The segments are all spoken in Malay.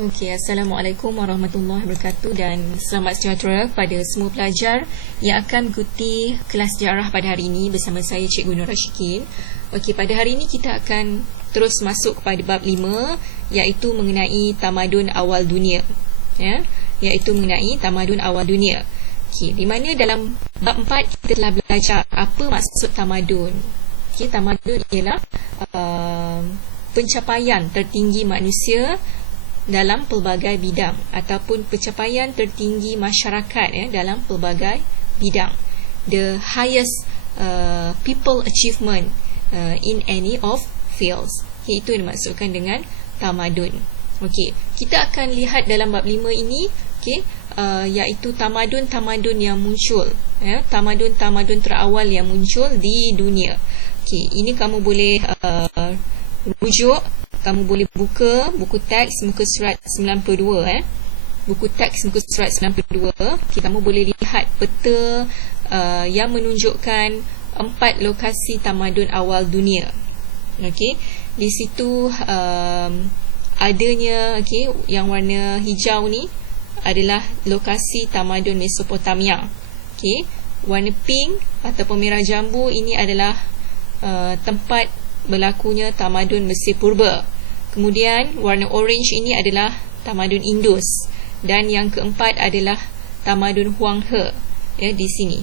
Okey, Assalamualaikum warahmatullahi wabarakatuh dan selamat sejahtera kepada semua pelajar yang akan mengikuti kelas sejarah pada hari ini bersama saya Cikgu Nur Rashikin. Okey, pada hari ini kita akan terus masuk kepada bab 5 iaitu mengenai tamadun awal dunia. Iaitu mengenai tamadun awal dunia. Okey, di mana dalam bab 4 kita telah belajar apa maksud tamadun. Okey, tamadun ialah pencapaian tertinggi manusia dalam pelbagai bidang ataupun pencapaian tertinggi masyarakat dalam pelbagai bidang. The highest people achievement in any of fields. Okay, itu yang dimaksudkan dengan tamadun. Okey, kita akan lihat dalam bab 5 ini iaitu tamadun-tamadun yang muncul, tamadun-tamadun terawal yang muncul di dunia. Okey, ini kamu boleh rujuk. Kamu boleh buka buku teks muka surat 92 buku teks muka surat 92. Kamu boleh lihat peta yang menunjukkan 4 lokasi tamadun awal dunia. Okey, di situ adanya yang warna hijau ni adalah lokasi tamadun Mesopotamia. Okey, warna pink ataupun merah jambu ini adalah tempat berlakunya tamadun Mesir Purba. Kemudian warna orange ini adalah tamadun Indus dan yang keempat adalah tamadun Huang He di sini.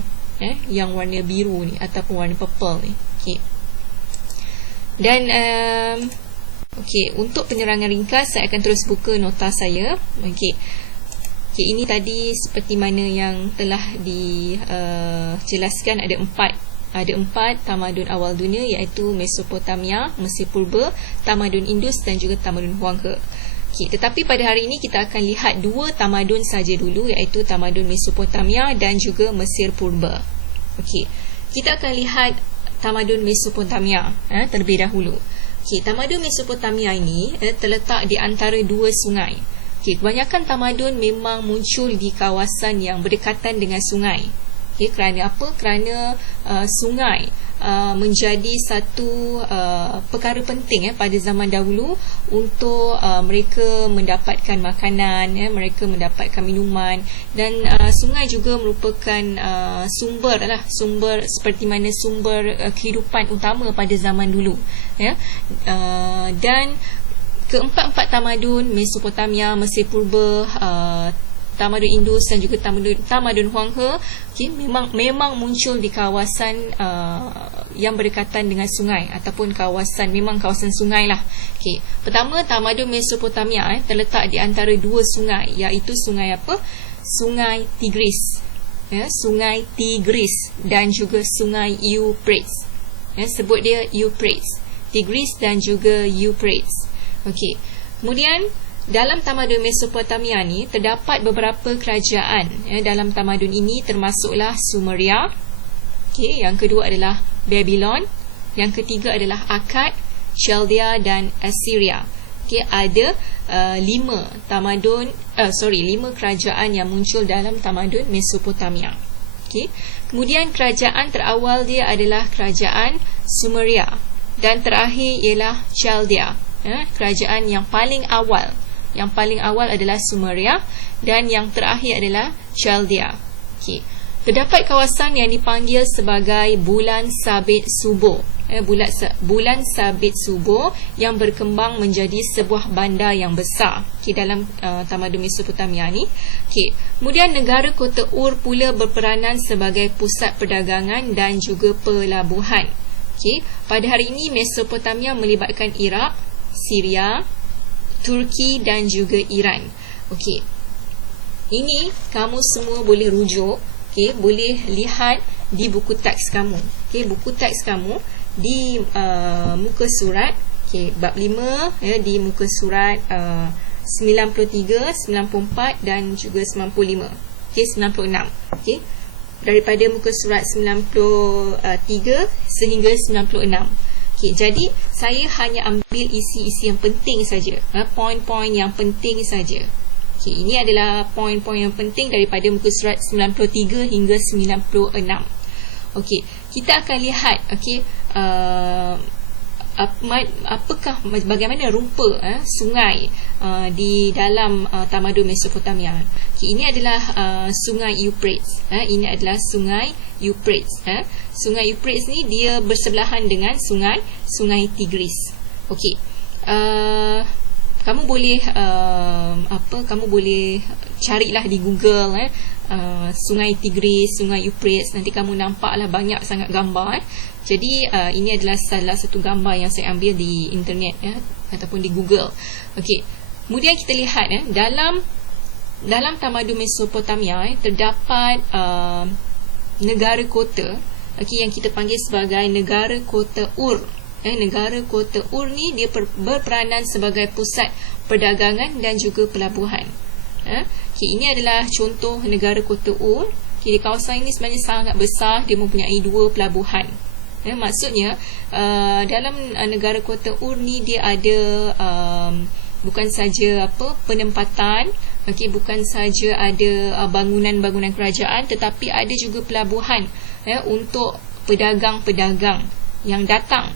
Yang warna biru ni ataupun warna purple ni. Okey. Dan untuk penerangan ringkas saya akan terus buka nota saya. Okey, ini tadi seperti mana yang telah dijelaskan ada empat tamadun awal dunia iaitu Mesopotamia, Mesir Purba, tamadun Indus dan juga tamadun Huang He. Tetapi pada hari ini kita akan lihat 2 tamadun saja dulu iaitu tamadun Mesopotamia dan juga Mesir Purba. Kita akan lihat tamadun Mesopotamia terlebih dahulu. Tamadun Mesopotamia ini terletak di antara 2 sungai. Kebanyakan tamadun memang muncul di kawasan yang berdekatan dengan sungai. Kerana apa? Kerana sungai menjadi satu perkara penting pada zaman dahulu untuk mereka mendapatkan makanan, mereka mendapatkan minuman dan sungai juga merupakan sumber seperti mana sumber kehidupan utama pada zaman dulu. Dan keempat-empat tamadun Mesopotamia, Mesir Purba, tamadun Indus dan juga tamadun Huang He memang muncul di kawasan yang berdekatan dengan sungai ataupun kawasan sungai lah. Pertama, tamadun Mesopotamia terletak di antara 2 sungai iaitu sungai apa? Sungai Tigris. Sungai Tigris dan juga sungai Euphrates. Sebut dia Euphrates. Tigris dan juga Euphrates. Kemudian dalam tamadun Mesopotamia ni terdapat beberapa kerajaan. Dalam tamadun ini termasuklah Sumeria. Yang kedua adalah Babylon. Yang ketiga adalah Akkad, Chaldea dan Assyria. Ada 5 kerajaan yang muncul dalam tamadun Mesopotamia. Kemudian kerajaan terawal dia adalah kerajaan Sumeria dan terakhir ialah Chaldea. Kerajaan yang paling awal adalah Sumeria dan yang terakhir adalah Chaldea. Terdapat kawasan yang dipanggil sebagai bulan sabit subuh. Bulan sabit subuh yang berkembang menjadi sebuah bandar yang besar dalam tamadun Mesopotamia ni. Kemudian negara kota Ur pula berperanan sebagai pusat perdagangan dan juga pelabuhan. Pada hari ini Mesopotamia melibatkan Iraq, Syria, Turki dan juga Iran. Ini kamu semua boleh rujuk, boleh lihat di buku teks kamu. Buku teks kamu di muka surat bab 5 di muka surat 93, 94 dan juga 95. 96. Daripada muka surat 93 sehingga 96. Jadi saya hanya ambil isi-isi yang penting saja, poin-poin yang penting saja. Ini adalah poin-poin yang penting daripada muka surat 93 hingga 96. Kita akan lihat bagaimana rupa sungai di dalam tamadun Mesopotamia. Ini adalah sungai Euphrates. Ini adalah sungai Euphrates. Sungai Euphrates ni dia bersebelahan dengan sungai Tigris. Okey. Kamu boleh kamu boleh carilah di Google sungai Tigris, sungai Euphrates, nanti kamu nampaklah banyak sangat gambar. Jadi ini adalah salah satu gambar yang saya ambil di internet ataupun di Google. Okey. Kemudian kita lihat dalam tamadun Mesopotamia terdapat negara kota yang kita panggil sebagai negara kota Ur. Negara kota Ur ni dia berperanan sebagai pusat perdagangan dan juga pelabuhan. Ini adalah contoh negara kota Ur. Di kawasan ini sebenarnya sangat besar, dia mempunyai 2 pelabuhan. Maksudnya dalam negara kota Ur ni dia ada bukan saja penempatan, bukan saja ada bangunan-bangunan kerajaan, tetapi ada juga pelabuhan untuk pedagang-pedagang yang datang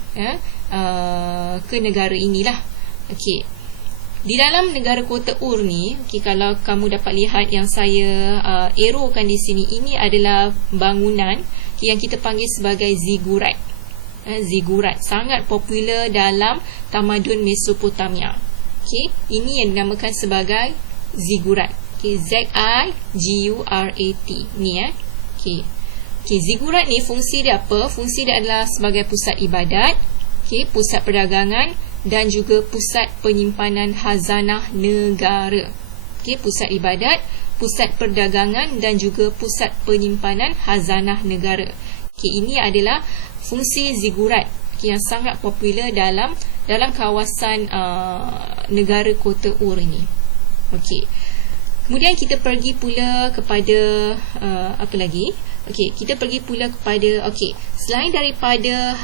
ke negara inilah. Di dalam negara kota Ur ni, kalau kamu dapat lihat yang saya arrowkan di sini, ini adalah bangunan yang kita panggil sebagai zigurat. Zigurat sangat popular dalam tamadun Mesopotamia. Ini yang dinamakan sebagai zigurat. Z-I-G-U-R-A-T ni zigurat ni fungsi dia apa? Fungsi dia adalah sebagai pusat ibadat, pusat perdagangan dan juga pusat penyimpanan khazanah negara. Pusat ibadat, pusat perdagangan dan juga pusat penyimpanan khazanah negara. Ini adalah fungsi zigurat yang sangat popular dalam kawasan negara kota Ur ini. Kemudian kita pergi pula kepada apa lagi? Kita pergi pula kepada selain daripada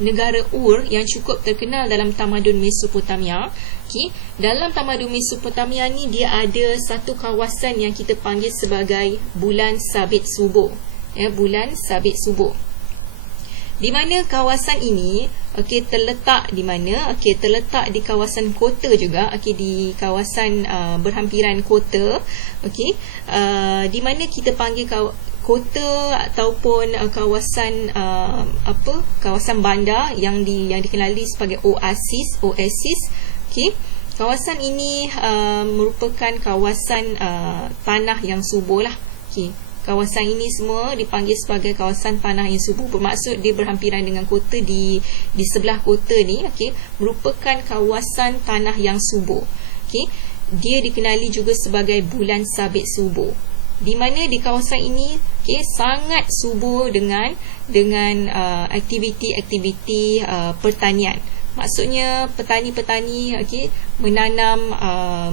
negara Ur yang cukup terkenal dalam tamadun Mesopotamia, dalam tamadun Mesopotamia ni dia ada satu kawasan yang kita panggil sebagai bulan sabit subuh. Bulan sabit subuh. Di mana kawasan ini terletak di mana? Terletak di kawasan kota juga, di kawasan berhampiran kota. Di mana kita panggil kota ataupun kawasan kawasan bandar yang dikenali sebagai oasis. Kawasan ini merupakan kawasan tanah yang subur lah. Kawasan ini semua dipanggil sebagai kawasan tanah yang subur. Bermaksud dia berhampiran dengan kota. Di sebelah kota ni merupakan kawasan tanah yang subur. Dia dikenali juga sebagai bulan sabit subur, di mana di kawasan ini sangat subur dengan aktiviti-aktiviti pertanian. Maksudnya petani-petani menanam,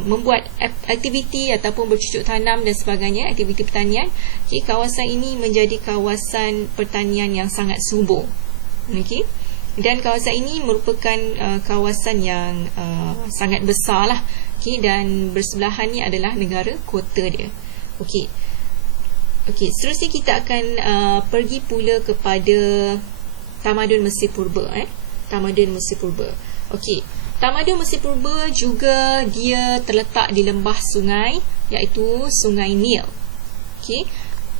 membuat aktiviti ataupun bercucuk tanam dan sebagainya, aktiviti pertanian. Kawasan ini menjadi kawasan pertanian yang sangat subur. Dan kawasan ini merupakan kawasan yang sangat besar lah. Dan bersebelahan ni adalah negara kota dia. Seterusnya kita akan pergi pula kepada tamadun Mesir Purba. Tamadun Mesir Purba. Tamadun Mesir Purba juga dia terletak di lembah sungai, iaitu Sungai Nil.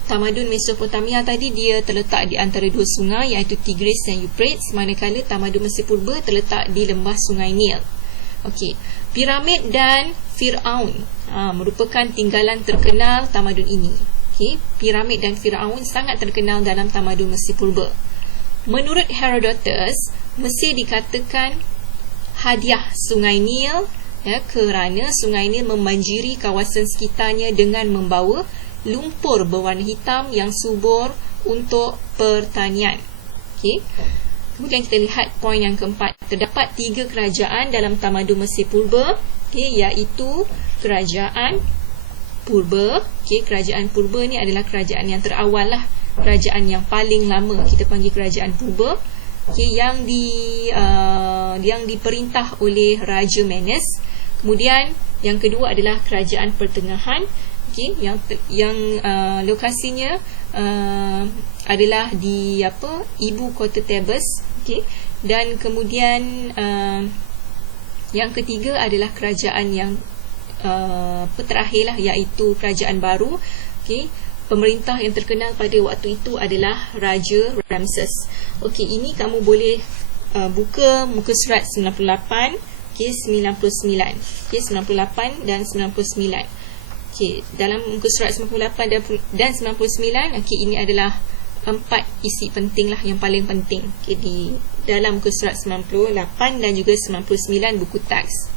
Tamadun Mesopotamia tadi dia terletak di antara 2 sungai, iaitu Tigris dan Euphrates, manakala tamadun Mesir Purba terletak di lembah Sungai Nil. Piramid dan Firaun merupakan tinggalan terkenal tamadun ini. Piramid dan Firaun sangat terkenal dalam tamadun Mesir Purba. Menurut Herodotus, Mesir dikatakan hadiah Sungai Nil kerana Sungai Nil membanjiri kawasan sekitarnya dengan membawa lumpur berwarna hitam yang subur untuk pertanian. Kemudian kita lihat poin yang keempat. Terdapat 3 kerajaan dalam tamadun Mesir Purba, iaitu kerajaan Purba. Kerajaan Purba ni adalah kerajaan yang terawal lah, kerajaan yang paling lama kita panggil kerajaan Purba. Yang diperintah oleh Raja Menes. Kemudian yang kedua adalah kerajaan pertengahan, yang lokasinya adalah di ibu kota Thebes, Dan kemudian yang ketiga adalah kerajaan yang terakhirlah, iaitu kerajaan baru. Okey, pemerintah yang terkenal pada waktu itu adalah Raja Ramses. Okey, ini kamu boleh buka muka surat 98, okey, 99. Okey, 98 dan 99. Okey, dalam muka surat 98 dan 99, okey, ini adalah 4 isi penting lah, yang paling penting. Okey, di dalam muka surat 98 dan juga 99 buku teks.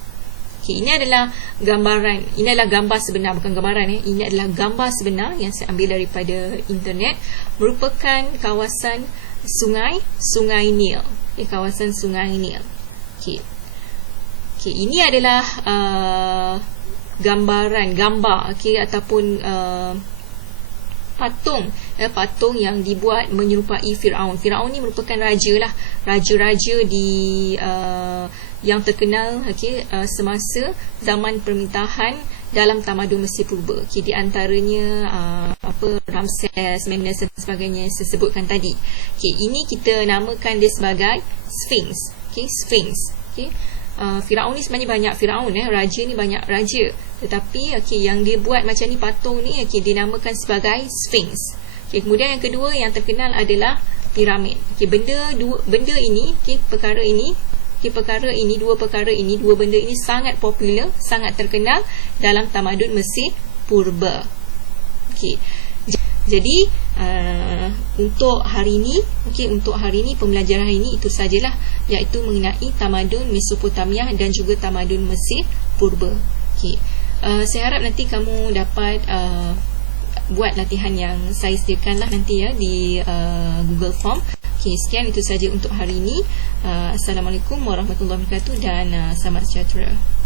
Okay, ini adalah gambaran, ini adalah gambar sebenar, bukan gambaran. Ini adalah gambar sebenar yang saya ambil daripada internet, merupakan kawasan Sungai Nil. Okay, kawasan Sungai Nil. Okay. Okay, ini adalah gambar, okay, ataupun patung yang dibuat menyerupai Firaun. Firaun ni merupakan raja lah, raja-raja di yang terkenal, okay, semasa zaman pemerintahan dalam tamadun Mesir Purba. Okay, di antaranya Ramses, Menes dan sebagainya yang saya sebutkan tadi. Okay, ini kita namakan dia sebagai Sphinx. Okay, Sphinx. Okay. Firaun ni sebenarnya banyak Firaun, raja ni banyak raja. Tetapi okay, yang dia buat macam ni patung ni, okay, dinamakan sebagai Sphinx. Okay, kemudian yang kedua yang terkenal adalah piramid. Okay, benda ini, okay, perkara ini, dua benda ini sangat popular, sangat terkenal dalam tamadun Mesir Purba. Okay. Jadi untuk hari ini, pembelajaran hari ini itu sajalah, iaitu mengenai tamadun Mesopotamia dan juga tamadun Mesir Purba. Okay. Saya harap nanti kamu dapat buat latihan yang saya sediakan lah nanti di Google Form. Okay, sekian itu saja untuk hari ini. Assalamualaikum warahmatullahi wabarakatuh dan selamat sejahtera.